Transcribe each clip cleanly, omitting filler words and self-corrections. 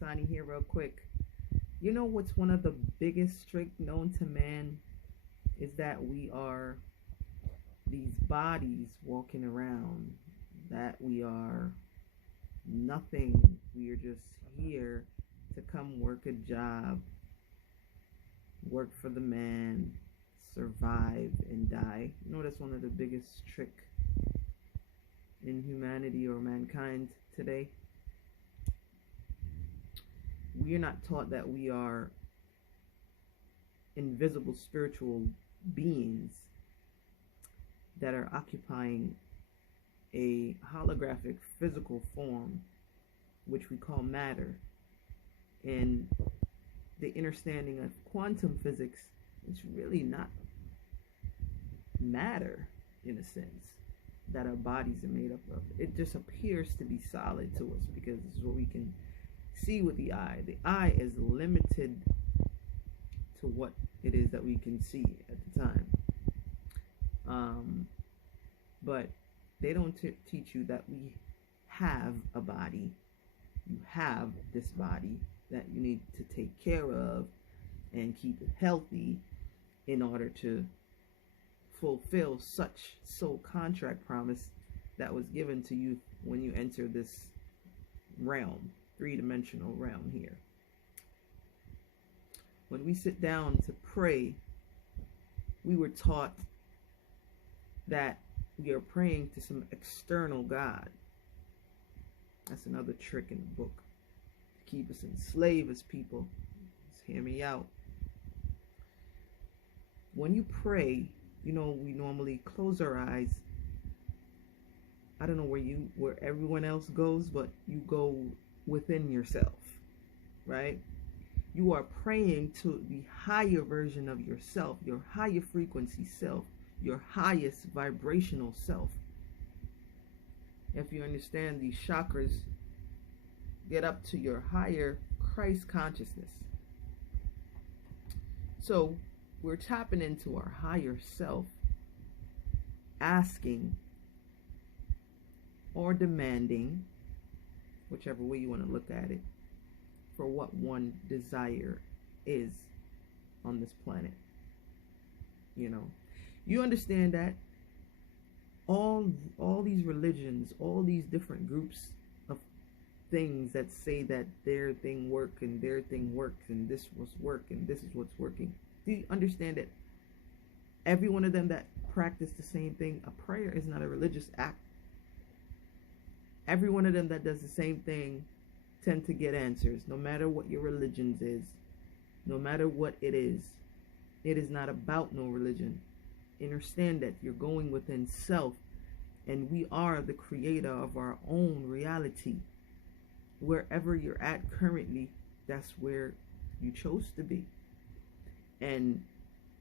Tani here, real quick. You know what's one of the biggest tricks known to man is that we are these bodies walking around, that we are nothing. We are just here to come work a job, work for the man, survive and die. You know that's one of the biggest trick in humanity or mankind today. We are not taught that we are invisible spiritual beings that are occupying a holographic physical form, which we call matter. And the understanding of quantum physics, it's really not matter in a sense that our bodies are made up of. It just appears to be solid to us because it's what we can see with the eye. The eye is limited to what it is that we can see at the time. But they don't teach you that we have a body. You have this body that you need to take care of and keep it healthy in order to fulfill such soul contract promise that was given to you when you enter this realm, three-dimensional realm here. When we sit down to pray, we were taught that we are praying to some external God. That's another trick in the book to keep us enslaved as people. Just hear me out. When you pray, we normally close our eyes. I don't know where everyone else goes, but you go within yourself, right? You are praying to the higher version of yourself, your higher frequency self, your highest vibrational self. If you understand these chakras, get up to your higher Christ consciousness. So we're tapping into our higher self, asking or demanding, whichever way you want to look at it, for what one desire is on this planet. You understand that all these religions, all these different groups of things that say that their thing work and their thing works and this was work and this is what's working. Do you understand that every one of them that practice the same thing? A prayer is not a religious act. Every one of them that does the same thing tend to get answers, no matter what your religion is, no matter what it is. It is not about no religion. Understand that you're going within self, and we are the creator of our own reality. Wherever you're at currently, that's where you chose to be. And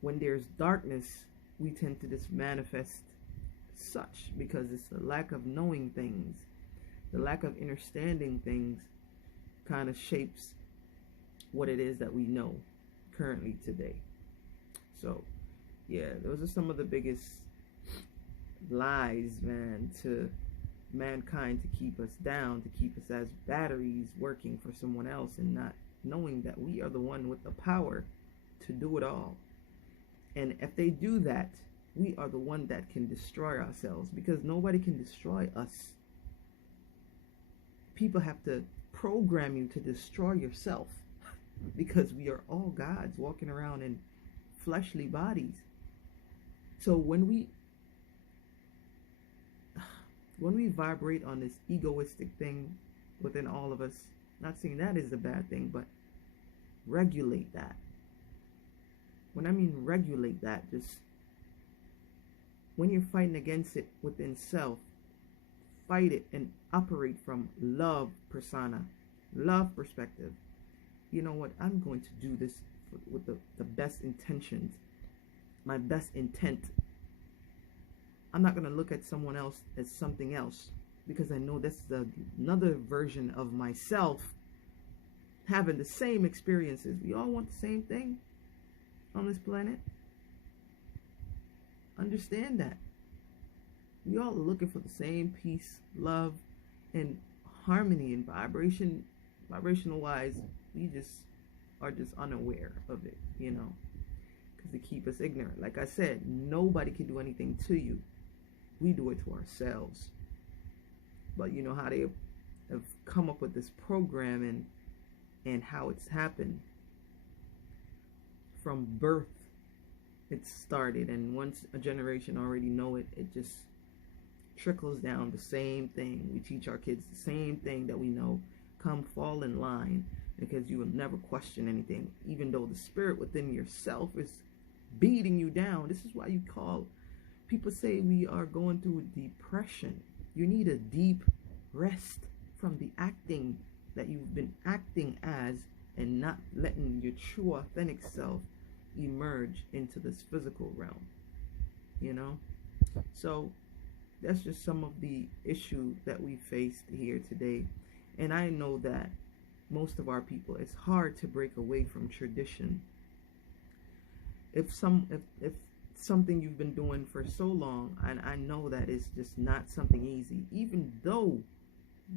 when there's darkness, we tend to just manifest such, because it's the lack of knowing things, the lack of understanding things kind of shapes what it is that we know currently today. So yeah, those are some of the biggest lies, man, to mankind, to keep us down, to keep us as batteries working for someone else and not knowing that we are the one with the power to do it all. And if they do that, we are the one that can destroy ourselves, because nobody can destroy us. People have to program you to destroy yourself, because we are all gods walking around in fleshly bodies. So when we vibrate on this egoistic thing within all of us, not saying that is a bad thing, but regulate that. When I mean regulate that, just when you're fighting against it within self, fight it and operate from love persona, love perspective. You know what? I'm going to do this with the best intentions, my best intent. I'm not going to look at someone else as something else, because I know this is another version of myself having the same experiences. We all want the same thing on this planet. Understand that. We all are looking for the same peace, love, and harmony and vibration Vibrational wise, we just are just unaware of it, because they keep us ignorant. Like I said, nobody can do anything to you. We do it to ourselves. But you know how they have come up with this program and how it's happened. From birth, it started, and once a generation already know it, it just trickles down. The same thing we teach our kids, the same thing that we know. Come fall in line, because you will never question anything, even though the spirit within yourself is beating you down. This is why people say we are going through depression. You need a deep rest from the acting that you've been acting as, and not letting your true authentic self emerge into this physical realm, so that's just some of the issue that we faced here today. And I know that most of our people, it's hard to break away from tradition. If something you've been doing for so long, and I know that it's just not something easy, even though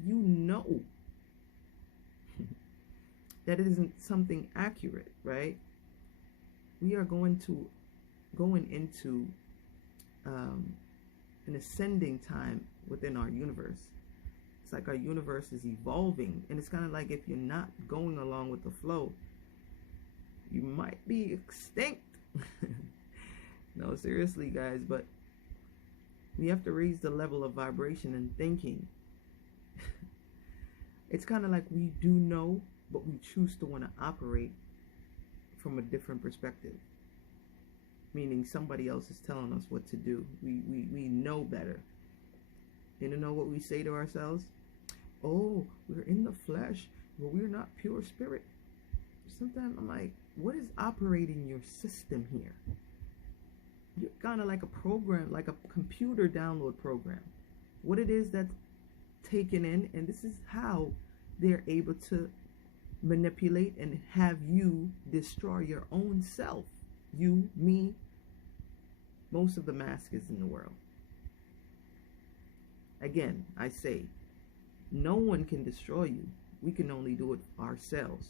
you know that it isn't something accurate, right? We are going into an ascending time within our universe. It's like our universe is evolving, and it's kind of like if you're not going along with the flow, you might be extinct. No, seriously, guys, but we have to raise the level of vibration and thinking. It's kind of like we do know, but we choose to want to operate from a different perspective. Meaning somebody else is telling us what to do. We know better. You know what we say to ourselves? Oh, we're in the flesh, but we're not pure spirit. Sometimes I'm like, what is operating your system here? You're kind of like a program, like a computer download program. What it is that's taken in, and this is how they're able to manipulate and have you destroy your own self. You, me, most of the masses in the world. Again, I say, no one can destroy you. We can only do it ourselves.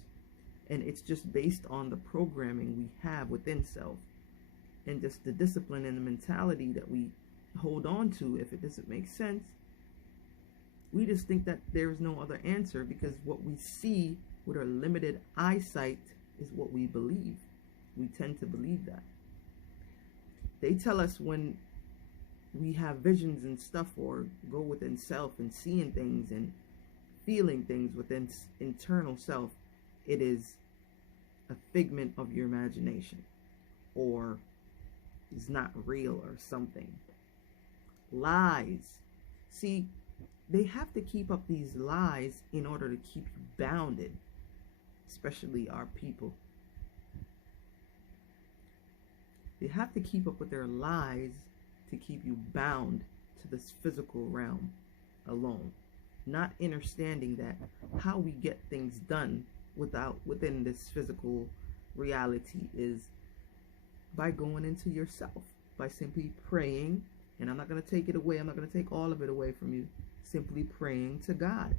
And it's just based on the programming we have within self, and just the discipline and the mentality that we hold on to. If it doesn't make sense, we just think that there is no other answer, because what we see with our limited eyesight is what we believe. We tend to believe that. They tell us when we have visions and stuff, or go within self and seeing things and feeling things within internal self, it is a figment of your imagination, or is not real, or something. Lies. See, they have to keep up these lies in order to keep you bounded, especially our people. They have to keep up with their lies to keep you bound to this physical realm alone, not understanding that how we get things done within this physical reality is by going into yourself, by simply praying. And I'm not going to take it away, I'm not going to take all of it away from you. Simply praying to God.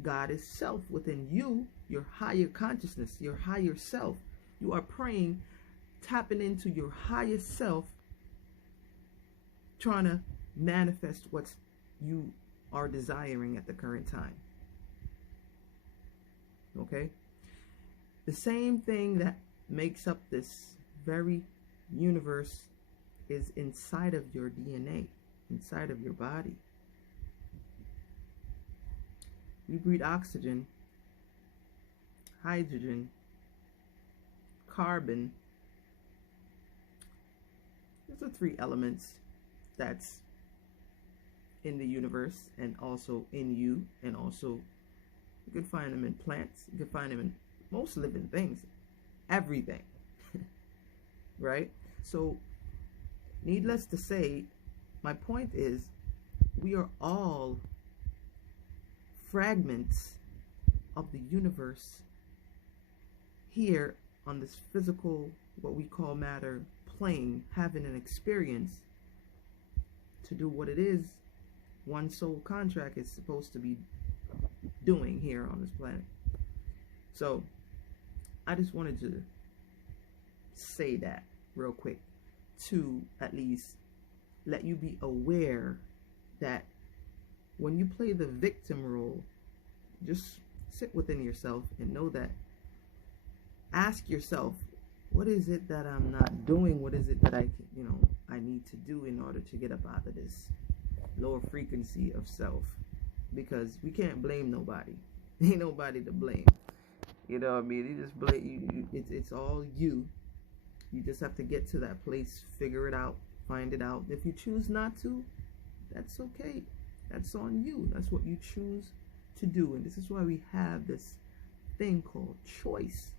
God is self within you, your higher consciousness, your higher self. You are praying, tapping into your highest self, trying to manifest what you are desiring at the current time. Okay? The same thing that makes up this very universe is inside of your DNA, inside of your body. We breathe oxygen, hydrogen, carbon. Those are 3 elements that's in the universe, and also in you, and also you can find them in plants, you can find them in most living things, everything. Right? So needless to say, my point is, we are all fragments of the universe here on this physical, what we call matter plane, having an experience to do what it is one soul contract is supposed to be doing here on this planet. So I just wanted to say that real quick to at least let you be aware that when you play the victim role, just sit within yourself and know that, ask yourself, what is it that I'm not doing? What is it that I need to do in order to get up out of this lower frequency of self? Because we can't blame nobody. Ain't nobody to blame. You know what I mean? You just blame you. It's all you. You just have to get to that place, figure it out, find it out. If you choose not to, that's okay. That's on you. That's what you choose to do. And this is why we have this thing called choice.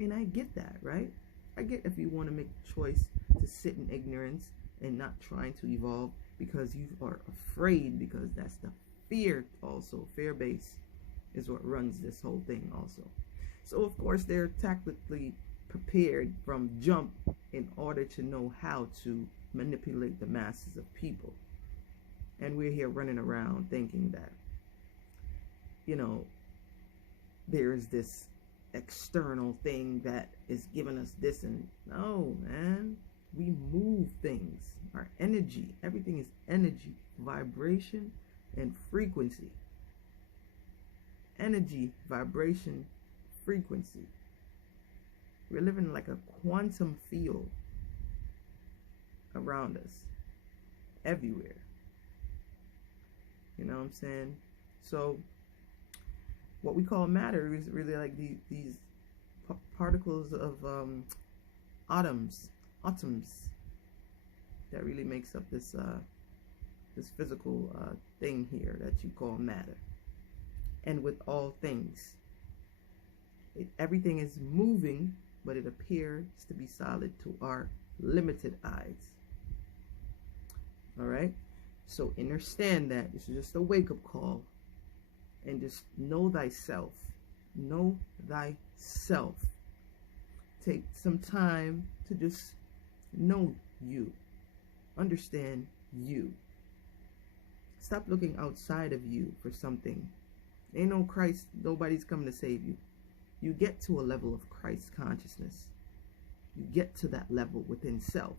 And I get that, right? I get if you want to make a choice to sit in ignorance and not trying to evolve because you are afraid, because that's the fear also. Fear base is what runs this whole thing also. So of course they're tactically prepared from jump in order to know how to manipulate the masses of people. And we're here running around thinking that, there's this external thing that is giving us this, and no, man, we move things. Our energy, everything is energy, vibration, and frequency. Energy, vibration, frequency. We're living like a quantum field around us, everywhere. You know what I'm saying? So what we call matter is really like these particles of atoms that really makes up this this physical thing here that you call matter. And with all things, everything is moving, but it appears to be solid to our limited eyes. All right, so understand that this is just a wake-up call. And just know thyself. Know thyself. Take some time to just know you. Understand you. Stop looking outside of you for something. Ain't no Christ. Nobody's coming to save you. You get to a level of Christ consciousness. You get to that level within self.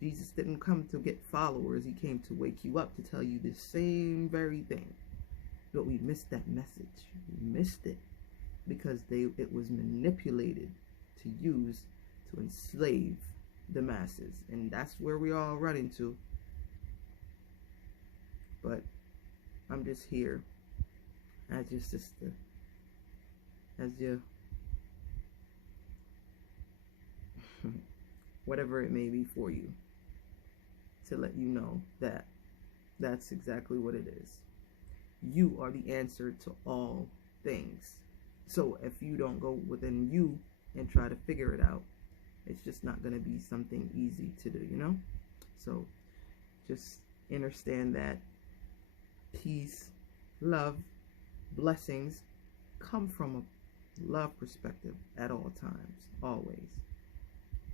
Jesus didn't come to get followers. He came to wake you up, to tell you the same very thing. But we missed that message. We missed it because it was manipulated to use to enslave the masses, and that's where we all run into. But I'm just here as your sister, as your whatever it may be for you, to let you know that that's exactly what it is. You are the answer to all things. So if you don't go within you and try to figure it out, it's just not going to be something easy to do, So just understand that peace, love, blessings come from a love perspective at all times, always.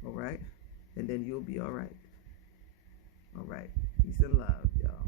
All right? And then you'll be all right. All right. Peace and love, y'all.